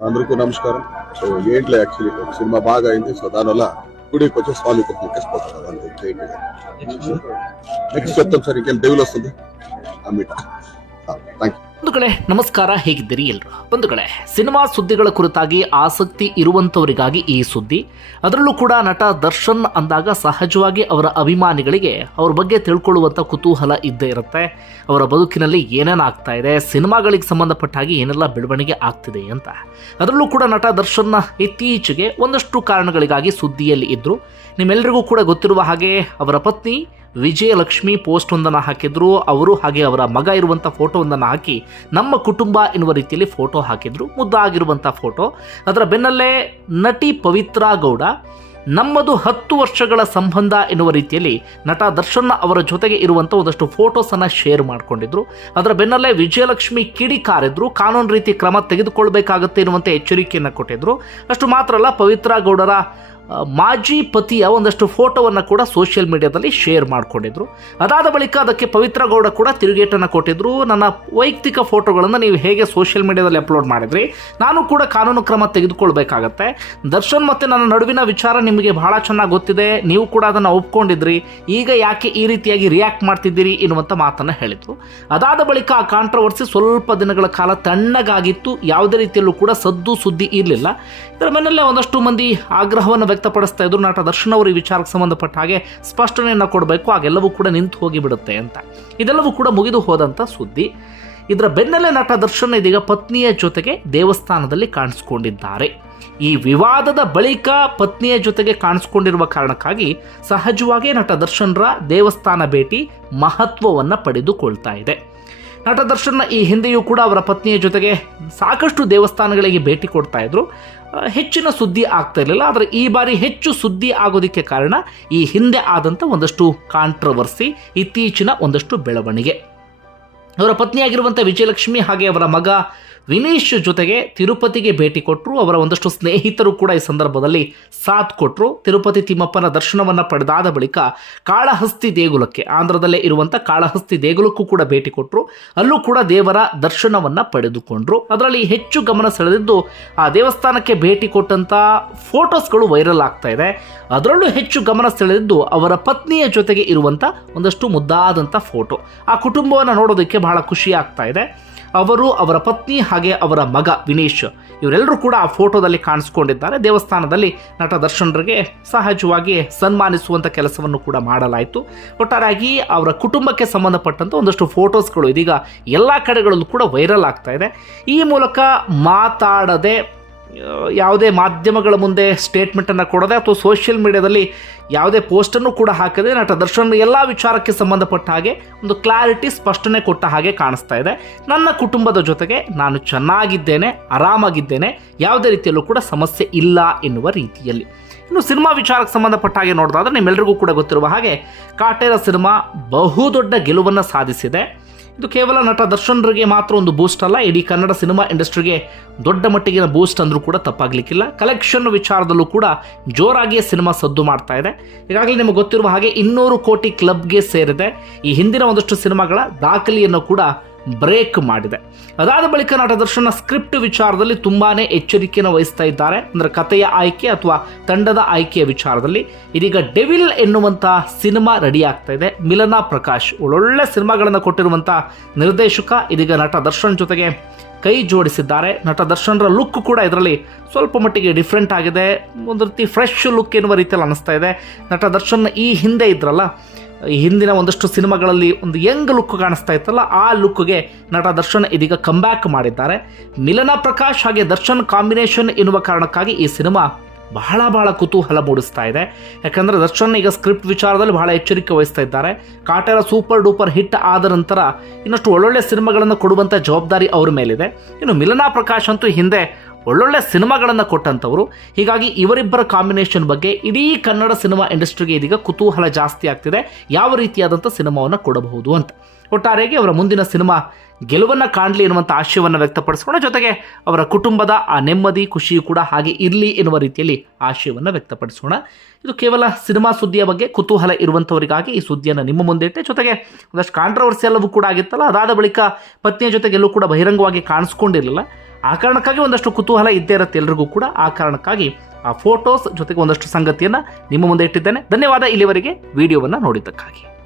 అందరికీ నమస్కారం. సో ఏంట్లే యాక్చువల్లీ ఒక సినిమా బాగా అయింది. సో దానివల్ల గుడికి వచ్చి స్వామి కొట్టుకు పోతారు అంతే ఏంటి నెక్స్ట్ చెప్తాం సార్ ఇంకేం దేవులు వస్తుంది? అమ్మిట థ్యాంక్ యూ ಬಂಧುಗಳೇ ನಮಸ್ಕಾರ ಹೇಗಿದ್ದೀರಿ ಎಲ್ಲರೂ ಬಂಧುಗಳೇ ಸಿನಿಮಾ ಸುದ್ದಿಗಳ ಕುರಿತಾಗಿ ಆಸಕ್ತಿ ಇರುವಂತವರಿಗಾಗಿ ಈ ಸುದ್ದಿ. ಅದರಲ್ಲೂ ಕೂಡ ನಟ ದರ್ಶನ್ ಅಂದಾಗ ಸಹಜವಾಗಿ ಅವರ ಅಭಿಮಾನಿಗಳಿಗೆ ಅವ್ರ ಬಗ್ಗೆ ತಿಳ್ಕೊಳ್ಳುವಂಥ ಕುತೂಹಲ ಇದ್ದೇ ಇರುತ್ತೆ. ಅವರ ಬದುಕಿನಲ್ಲಿ ಏನೇನಾಗ್ತಾ ಇದೆ, ಸಿನಿಮಾಗಳಿಗೆ ಸಂಬಂಧಪಟ್ಟ ಹಾಗೆ ಏನೆಲ್ಲ ಬೆಳವಣಿಗೆ ಆಗ್ತಿದೆ ಅಂತ. ಅದರಲ್ಲೂ ಕೂಡ ನಟ ದರ್ಶನ್ನ ಇತ್ತೀಚೆಗೆ ಒಂದಷ್ಟು ಕಾರಣಗಳಿಗಾಗಿ ಸುದ್ದಿಯಲ್ಲಿ ಇದ್ದರು ನಿಮ್ಮೆಲ್ಲರಿಗೂ ಕೂಡ ಗೊತ್ತಿರುವ ಹಾಗೆ ಅವರ ಪತ್ನಿ ವಿಜಯಲಕ್ಷ್ಮಿ ಪೋಸ್ಟ್ ಒಂದನ್ನು ಹಾಕಿದ್ರು. ಅವರು ಹಾಗೆ ಅವರ ಮಗ ಇರುವಂಥ ಫೋಟೋವೊಂದನ್ನು ಹಾಕಿ ನಮ್ಮ ಕುಟುಂಬ ಎನ್ನುವ ರೀತಿಯಲ್ಲಿ ಫೋಟೋ ಹಾಕಿದ್ರು. ಮುದ್ದಾಗಿರುವಂಥ ಫೋಟೋ ಅದರ ಬೆನ್ನಲ್ಲೇ ನಟಿ ಪವಿತ್ರಾ ಗೌಡ, ನಮ್ಮದು ಹತ್ತು ವರ್ಷಗಳ ಸಂಬಂಧ ಎನ್ನುವ ರೀತಿಯಲ್ಲಿ ನಟ ದರ್ಶನ್ ಅವರ ಜೊತೆಗೆ ಇರುವಂಥ ಒಂದಷ್ಟು ಫೋಟೋಸನ್ನು ಶೇರ್ ಮಾಡಿಕೊಂಡಿದ್ರು. ಅದರ ಬೆನ್ನಲ್ಲೇ ವಿಜಯಲಕ್ಷ್ಮಿ ಕಿಡಿಕಾರಿದ್ರು ಕಾನೂನು ರೀತಿ ಕ್ರಮ ತೆಗೆದುಕೊಳ್ಬೇಕಾಗತ್ತೆ ಎನ್ನುವಂಥ ಎಚ್ಚರಿಕೆಯನ್ನು ಕೊಟ್ಟಿದ್ರು. ಅಷ್ಟು ಮಾತ್ರ ಅಲ್ಲ, ಪವಿತ್ರಾ ಗೌಡರ ಮಾಜಿ ಪತಿಯ ಒಂದಷ್ಟು ಫೋಟೋವನ್ನು ಕೂಡ ಸೋಷಿಯಲ್ ಮೀಡಿಯಾದಲ್ಲಿ ಶೇರ್ ಮಾಡಿಕೊಂಡಿದ್ರು. ಅದಾದ ಬಳಿಕ ಅದಕ್ಕೆ ಪವಿತ್ರ ಗೌಡ ಕೂಡ ತಿರುಗೇಟನ್ನು ಕೊಟ್ಟಿದ್ರು. ನನ್ನ ವೈಯಕ್ತಿಕ ಫೋಟೋಗಳನ್ನು ನೀವು ಹೇಗೆ ಸೋಷಿಯಲ್ ಮೀಡಿಯಾದಲ್ಲಿ ಅಪ್ಲೋಡ್ ಮಾಡಿದ್ರಿ? ನಾನು ಕೂಡ ಕಾನೂನು ಕ್ರಮ ತೆಗೆದುಕೊಳ್ಬೇಕಾಗತ್ತೆ. ದರ್ಶನ್ ಮತ್ತು ನನ್ನ ನಡುವಿನ ವಿಚಾರ ನಿಮಗೆ ಬಹಳ ಚೆನ್ನಾಗಿ ಗೊತ್ತಿದೆ. ನೀವು ಕೂಡ ಅದನ್ನು ಒಪ್ಕೊಂಡಿದ್ರಿ. ಈಗ ಯಾಕೆ ಈ ರೀತಿಯಾಗಿ ರಿಯಾಕ್ಟ್ ಮಾಡ್ತಿದ್ದೀರಿ ಎನ್ನುವಂಥ ಮಾತನ್ನು ಹೇಳಿದ್ರು. ಅದಾದ ಬಳಿಕ ಆ ಕಾಂಟ್ರವರ್ಸಿ ಸ್ವಲ್ಪ ದಿನಗಳ ಕಾಲ ತಣ್ಣಗಾಗಿತ್ತು. ಯಾವುದೇ ರೀತಿಯಲ್ಲೂ ಕೂಡ ಸದ್ದು ಸುದ್ದಿ ಇರಲಿಲ್ಲ. ಇದರ ಮೇಲೆ ಒಂದಷ್ಟು ಮಂದಿ ಆಗ್ರಹವನ್ನು ವ್ಯಕ್ತಪಡಿಸ್ತಾ ಇದ್ರು ನಟ ದರ್ಶನ್ ಅವರು ಈ ವಿಚಾರಕ್ಕೆ ಸಂಬಂಧಪಟ್ಟ ಹಾಗೆ ಸ್ಪಷ್ಟನೆಯನ್ನು ಕೊಡಬೇಕು, ಹಾಗೆಲ್ಲವೂ ಕೂಡ ನಿಂತು ಹೋಗಿಬಿಡುತ್ತೆ ಅಂತ. ಇದೆಲ್ಲವೂ ಕೂಡ ಮುಗಿದು ಹೋದಂಥ ಸುದ್ದಿ. ಇದರ ಬೆನ್ನಲ್ಲೇ ನಟ ದರ್ಶನ್ ಇದೀಗ ಪತ್ನಿಯ ಜೊತೆಗೆ ದೇವಸ್ಥಾನದಲ್ಲಿ ಕಾಣಿಸ್ಕೊಂಡಿದ್ದಾರೆ. ಈ ವಿವಾದದ ಬಳಿಕ ಪತ್ನಿಯ ಜೊತೆಗೆ ಕಾಣಿಸ್ಕೊಂಡಿರುವ ಕಾರಣಕ್ಕಾಗಿ ಸಹಜವಾಗಿ ನಟ ದರ್ಶನ್ರ ದೇವಸ್ಥಾನ ಭೇಟಿ ಮಹತ್ವವನ್ನು ಪಡೆದುಕೊಳ್ತಾ ಇದೆ. ನಟ ದರ್ಶನ್ನ ಈ ಹಿಂದೆಯೂ ಕೂಡ ಅವರ ಪತ್ನಿಯ ಜೊತೆಗೆ ಸಾಕಷ್ಟು ದೇವಸ್ಥಾನಗಳಿಗೆ ಭೇಟಿ ಕೊಡ್ತಾ ಇದ್ರು. ಹೆಚ್ಚಿನ ಸುದ್ದಿ ಆಗ್ತಾ ಇರಲಿಲ್ಲ, ಆದರೆ ಈ ಬಾರಿ ಹೆಚ್ಚು ಸುದ್ದಿ ಆಗೋದಕ್ಕೆ ಕಾರಣ ಈ ಹಿಂದೆ ಆದಂಥ ಒಂದಷ್ಟು ಕಾಂಟ್ರವರ್ಸಿ ಇತ್ತೀಚಿನ ಒಂದಷ್ಟು ಬೆಳವಣಿಗೆ. ಅವರ ಪತ್ನಿಯಾಗಿರುವಂಥ ವಿಜಯಲಕ್ಷ್ಮಿ ಹಾಗೆ ಅವರ ಮಗ ವಿನೀಶ್ ಜೊತೆಗೆ ತಿರುಪತಿಗೆ ಭೇಟಿ ಕೊಟ್ಟರು ಅವರ ಒಂದಷ್ಟು ಸ್ನೇಹಿತರು ಕೂಡ ಈ ಸಂದರ್ಭದಲ್ಲಿ ಸಾಥ್ ಕೊಟ್ಟರು ತಿರುಪತಿ ತಿಮ್ಮಪ್ಪನ ದರ್ಶನವನ್ನು ಪಡೆದಾದ ಬಳಿಕ ಕಾಳಹಸ್ತಿ ದೇಗುಲಕ್ಕೆ, ಆಂಧ್ರದಲ್ಲೇ ಇರುವಂಥ ಕಾಳಹಸ್ತಿ ದೇಗುಲಕ್ಕೂ ಕೂಡ ಭೇಟಿ ಕೊಟ್ಟರು ಅಲ್ಲೂ ಕೂಡ ದೇವರ ದರ್ಶನವನ್ನು ಪಡೆದುಕೊಂಡ್ರು. ಅದರಲ್ಲಿ ಹೆಚ್ಚು ಗಮನ ಸೆಳೆದಿದ್ದು, ಆ ದೇವಸ್ಥಾನಕ್ಕೆ ಭೇಟಿ ಕೊಟ್ಟಂಥ ಫೋಟೋಸ್ಗಳು ವೈರಲ್ ಆಗ್ತಾ ಇದೆ. ಅದರಲ್ಲೂ ಹೆಚ್ಚು ಗಮನ ಸೆಳೆದಿದ್ದು, ಅವರ ಪತ್ನಿಯ ಜೊತೆಗೆ ಇರುವಂಥ ಒಂದಷ್ಟು ಮುದ್ದಾದಂಥ ಫೋಟೋ. ಆ ಕುಟುಂಬವನ್ನು ನೋಡೋದಕ್ಕೆ ಬಹಳ ಖುಷಿ ಆಗ್ತಾ ಇದೆ. ಅವರು ಅವರ ಪತ್ನಿ ಹಾಗೆ ಅವರ ಮಗ ವಿನೇಶ್, ಇವರೆಲ್ಲರೂ ಕೂಡ ಆ ಫೋಟೋದಲ್ಲಿ ಕಾಣಿಸ್ಕೊಂಡಿದ್ದಾರೆ. ದೇವಸ್ಥಾನದಲ್ಲಿ ನಟ ದರ್ಶನರಿಗೆ ಸಹಜವಾಗಿ ಸನ್ಮಾನಿಸುವಂಥ ಕೆಲಸವನ್ನು ಕೂಡ ಮಾಡಲಾಯಿತು. ಒಟ್ಟಾರೆಯಾಗಿ ಅವರ ಕುಟುಂಬಕ್ಕೆ ಸಂಬಂಧಪಟ್ಟಂಥ ಒಂದಷ್ಟು ಫೋಟೋಸ್ಗಳು ಇದೀಗ ಎಲ್ಲ ಕಡೆಗಳಲ್ಲೂ ಕೂಡ ವೈರಲ್ ಆಗ್ತಾ ಇದೆ. ಈ ಮೂಲಕ ಮಾತಾಡದೆ ಯಾವುದೇ ಮಾಧ್ಯಮಗಳ ಮುಂದೆ ಸ್ಟೇಟ್ಮೆಂಟನ್ನು ಕೊಡದೆ ಅಥವಾ ಸೋಷಿಯಲ್ ಮೀಡಿಯಾದಲ್ಲಿ ಯಾವುದೇ ಪೋಸ್ಟನ್ನು ಕೂಡ ಹಾಕದೆ ನಟ ದರ್ಶನ್ ಎಲ್ಲ ವಿಚಾರಕ್ಕೆ ಸಂಬಂಧಪಟ್ಟ ಹಾಗೆ ಒಂದು ಕ್ಲಾರಿಟಿ ಸ್ಪಷ್ಟನೆ ಕೊಟ್ಟ ಹಾಗೆ ಕಾಣಿಸ್ತಾ ಇದೆ. ನನ್ನ ಕುಟುಂಬದ ಜೊತೆಗೆ ನಾನು ಚೆನ್ನಾಗಿದ್ದೇನೆ, ಆರಾಮಾಗಿದ್ದೇನೆ, ಯಾವುದೇ ರೀತಿಯಲ್ಲೂ ಕೂಡ ಸಮಸ್ಯೆ ಇಲ್ಲ ಎನ್ನುವ ರೀತಿಯಲ್ಲಿ. ಇನ್ನು ಸಿನಿಮಾ ವಿಚಾರಕ್ಕೆ ಸಂಬಂಧಪಟ್ಟ ಹಾಗೆ ನೋಡೋದಾದ್ರೆ ನಿಮ್ಮೆಲ್ಲರಿಗೂ ಕೂಡ ಗೊತ್ತಿರುವ ಹಾಗೆ ಕಾಟೇರ ಸಿನಿಮಾ ಬಹುದೊಡ್ಡ ಗೆಲುವನ್ನು ಸಾಧಿಸಿದೆ. ಇದು ಕೇವಲ ನಟ ದರ್ಶನ್ರಿಗೆ ಮಾತ್ರ ಒಂದು ಬೂಸ್ಟ್ ಅಲ್ಲ, ಇಡೀ ಕನ್ನಡ ಸಿನಿಮಾ ಇಂಡಸ್ಟ್ರಿಗೆ ದೊಡ್ಡ ಮಟ್ಟಿಗಿನ ಬೂಸ್ಟ್ ಅಂದರೂ ಕೂಡ ತಪ್ಪಾಗಲಿಕ್ಕಿಲ್ಲ. ಕಲೆಕ್ಷನ್ ವಿಚಾರದಲ್ಲೂ ಕೂಡ ಜೋರಾಗಿಯೇ ಸಿನಿಮಾ ಸದ್ದು ಮಾಡ್ತಾ ಇದೆ. ಈಗಾಗಲೇ ನಿಮಗೆ ಗೊತ್ತಿರುವ ಹಾಗೆ ಇನ್ನೂರು ಕೋಟಿ ಕ್ಲಬ್ಗೆ ಸೇರಿದೆ. ಈ ಹಿಂದಿನ ಒಂದಷ್ಟು ಸಿನಿಮಾಗಳ ದಾಖಲೆಯನ್ನು ಕೂಡ ಬ್ರೇಕ್ ಮಾಡಿದೆ. ಅದಾದ ಬಳಿಕ ನಟ ದರ್ಶನ ಸ್ಕ್ರಿಪ್ಟ್ ವಿಚಾರದಲ್ಲಿ ತುಂಬಾನೇ ಎಚ್ಚರಿಕೆಯನ್ನು ವಹಿಸ್ತಾ ಇದ್ದಾರೆ. ಅಂದರೆ ಕಥೆಯ ಆಯ್ಕೆ ಅಥವಾ ತಂಡದ ಆಯ್ಕೆಯ ವಿಚಾರದಲ್ಲಿ ಇದೀಗ ಡೆವಿಲ್ ಎನ್ನುವಂಥ ಸಿನಿಮಾ ರೆಡಿ ಆಗ್ತಾ ಇದೆ. ಮಿಲನಾ ಪ್ರಕಾಶ್ ಒಳ್ಳೊಳ್ಳೆ ಸಿನಿಮಾಗಳನ್ನು ಕೊಟ್ಟಿರುವಂಥ ನಿರ್ದೇಶಕ, ಇದೀಗ ನಟ ದರ್ಶನ್ ಜೊತೆಗೆ ಕೈ ಜೋಡಿಸಿದ್ದಾರೆ. ನಟ ದರ್ಶನ್ರ ಲುಕ್ ಕೂಡ ಇದರಲ್ಲಿ ಸ್ವಲ್ಪ ಮಟ್ಟಿಗೆ ಡಿಫ್ರೆಂಟ್ ಆಗಿದೆ. ಒಂದು ರೀತಿ ಫ್ರೆಶ್ ಲುಕ್ ಎನ್ನುವ ರೀತಿಯಲ್ಲಿ ಅನಿಸ್ತಾ ಇದೆ. ನಟ ದರ್ಶನ್ ಈ ಹಿಂದೆ ಇದ್ರಲ್ಲ, ಈ ಹಿಂದಿನ ಒಂದಷ್ಟು ಸಿನಿಮಾಗಳಲ್ಲಿ ಒಂದು ಯಂಗ್ ಲುಕ್ ಕಾಣಿಸ್ತಾ ಇತ್ತಲ್ಲ, ಆ ಲುಕ್ಗೆ ನಟ ದರ್ಶನ್ ಇದೀಗ ಕಂಬ್ಯಾಕ್ ಮಾಡಿದ್ದಾರೆ. ಮಿಲನ ಪ್ರಕಾಶ್ ಹಾಗೆ ದರ್ಶನ್ ಕಾಂಬಿನೇಷನ್ ಎನ್ನುವ ಕಾರಣಕ್ಕಾಗಿ ಈ ಸಿನಿಮಾ ಬಹಳ ಬಹಳ ಕುತೂಹಲ ಮೂಡಿಸ್ತಾ ಇದೆ. ಯಾಕಂದರೆ ದರ್ಶನ್ ಈಗ ಸ್ಕ್ರಿಪ್ಟ್ ವಿಚಾರದಲ್ಲಿ ಬಹಳ ಎಚ್ಚರಿಕೆ ವಹಿಸ್ತಾ ಇದ್ದಾರೆ. ಕಾಟೇರ ಸೂಪರ್ ಡೂಪರ್ ಹಿಟ್ ಆದ ನಂತರ ಇನ್ನಷ್ಟು ಒಳ್ಳೊಳ್ಳೆ ಸಿನಿಮಾಗಳನ್ನು ಕೊಡುವಂಥ ಜವಾಬ್ದಾರಿ ಅವ್ರ ಮೇಲಿದೆ. ಇನ್ನು ಮಿಲನಾ ಪ್ರಕಾಶ್ ಅಂತೂ ಹಿಂದೆ ಒಳ್ಳೊಳ್ಳೆ ಸಿನಿಮಾಗಳನ್ನು ಕೊಟ್ಟಂಥವರು ಹೀಗಾಗಿ ಇವರಿಬ್ಬರ ಕಾಂಬಿನೇಷನ್ ಬಗ್ಗೆ ಇಡೀ ಕನ್ನಡ ಸಿನಿಮಾ ಇಂಡಸ್ಟ್ರಿಗೆ ಇದೀಗ ಕುತೂಹಲ ಜಾಸ್ತಿ ಆಗ್ತಿದೆ. ಯಾವ ರೀತಿಯಾದಂಥ ಸಿನಿಮಾವನ್ನು ಕೊಡಬಹುದು ಅಂತ. ಒಟ್ಟಾರೆಯಾಗಿ ಅವರ ಮುಂದಿನ ಸಿನಿಮಾ ಗೆಲುವನ್ನು ಕಾಣಲಿ ಎನ್ನುವಂಥ ಆಶಯವನ್ನು ವ್ಯಕ್ತಪಡಿಸಿಕೊಂಡ ಜೊತೆಗೆ ಅವರ ಕುಟುಂಬದ ಆ ನೆಮ್ಮದಿ, ಖುಷಿಯು ಕೂಡ ಹಾಗೆ ಇರಲಿ ಎನ್ನುವ ರೀತಿಯಲ್ಲಿ ಆಶಯವನ್ನು ವ್ಯಕ್ತಪಡಿಸೋಣ. ಇದು ಕೇವಲ ಸಿನಿಮಾ ಸುದ್ದಿಯ ಬಗ್ಗೆ ಕುತೂಹಲ ಇರುವಂಥವರಿಗಾಗಿ ಈ ಸುದ್ದಿಯನ್ನು ನಿಮ್ಮ ಮುಂದೆ ಇಟ್ಟೆ. ಜೊತೆಗೆ ಒಂದಷ್ಟು ಕಾಂಟ್ರವರ್ಸಿ ಎಲ್ಲವೂ ಕೂಡ ಆಗಿತ್ತಲ್ಲ, ಅದಾದ ಬಳಿಕ ಪತ್ನಿಯ ಜೊತೆಗೆಲ್ಲೂ ಕೂಡ ಬಹಿರಂಗವಾಗಿ ಕಾಣಿಸ್ಕೊಂಡಿರಲಿಲ್ಲ. ಆ ಕಾರಣಕ್ಕಾಗಿ ಒಂದಷ್ಟು ಕುತೂಹಲ ಇದ್ದೇ ಇರುತ್ತೆ ಎಲ್ರಿಗೂ ಕೂಡ. ಆ ಕಾರಣಕ್ಕಾಗಿ ಆ ಫೋಟೋಸ್ ಜೊತೆಗೆ ಒಂದಷ್ಟು ಸಂಗತಿಯನ್ನು ನಿಮ್ಮ ಮುಂದೆ ಇಟ್ಟಿದ್ದೇನೆ. ಧನ್ಯವಾದ ಇಲ್ಲಿವರೆಗೆ. ವಿಡಿಯೋವನ್ನು ನೋಡಿದ್ದಕ್ಕಾಗಿ.